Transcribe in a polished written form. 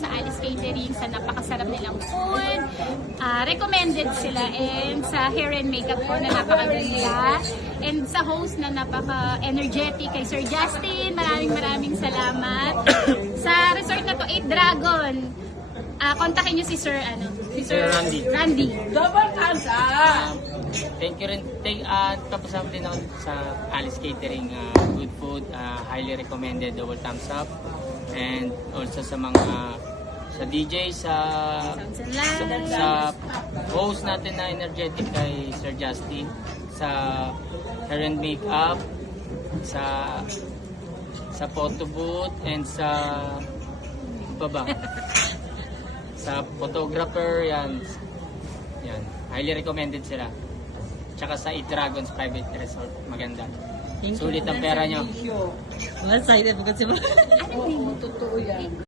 sa Alice Catering sa napakasarap nilang food. Recommended sila, and sa hair and makeup po na napakaganda, and sa host na napaka-energetic kay Sir Justin. Maraming salamat. Sa resort na to, 8 Dragon. Kontakin nyo si Sir Randy. Double thumbs up! Thank you rin. Tapos din ako sa Alice Catering. Good food, highly recommended, double thumbs up. And also sa mga sa DJ, sa host natin na energetic kay Sir Justin, sa hair and makeup, sa photo booth, and sa sa photographer, yan. Highly recommended sila. Tsaka sa Dragons Private Resort, maganda. Sulit ang pera nyo. Excited po kasi. Ano yun? Totoo yan.